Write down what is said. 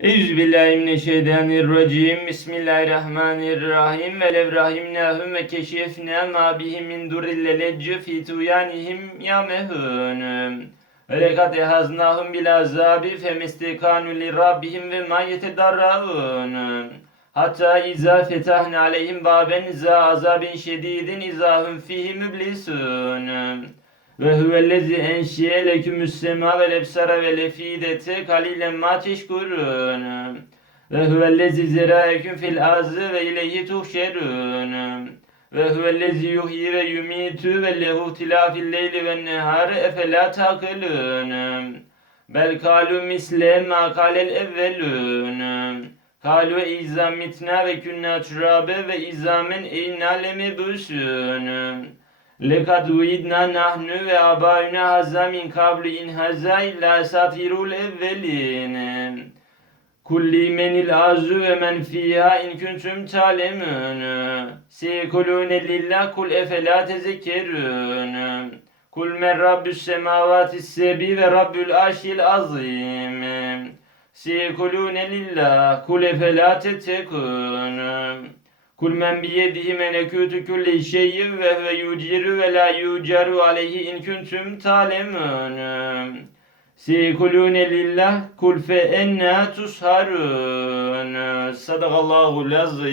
Euzubillahimineşşeytanirracim. Bismillahirrahmanirrahim. Ve levrahimnahum ve keşefna ma bihim min durrille lecce fi tuyanihim yamehun. Ve lekad ehaznahum bil azabi femestekanu li rabbihim ve ma yetedarraun. Hatta izâ fetahna aleyhim baben za azabin şedidin izahum fihi müblisun. Ve huvellezi enşiye lekümüs sema vel ebsara vel efidete kalilen ma teşkurun. Ve huvellezi zeraeküm fil azı ve ileyhi tuhşerun. Ve huvellezi yuhyi ve yumitu ve lehu tilafil leyli ve nehari efela takılun. Bel kalu misle ma kalel evvelun. Kalu mitna ve künna turabe ve izamen eyna lemebüsün. Lekad uidna nahnu ve abayuna hazza min kablu in hazza illa satirul evvelin. Kulli menil azu ve men fiha in kuntum talemun. Seyekulune lillah kul efela tezekkerun. Kul men rabbüs semavati sebi ve rabbül arşil azim. Seyekulune lillah kul efela tettekun. Kul men biyedihi melekutu kulli şeyin ve huve yuciru ve la yucaru aleyhi in kuntum talemun. Seyekulune lillah kul fe enna tusharun. Sadakallahu lazim.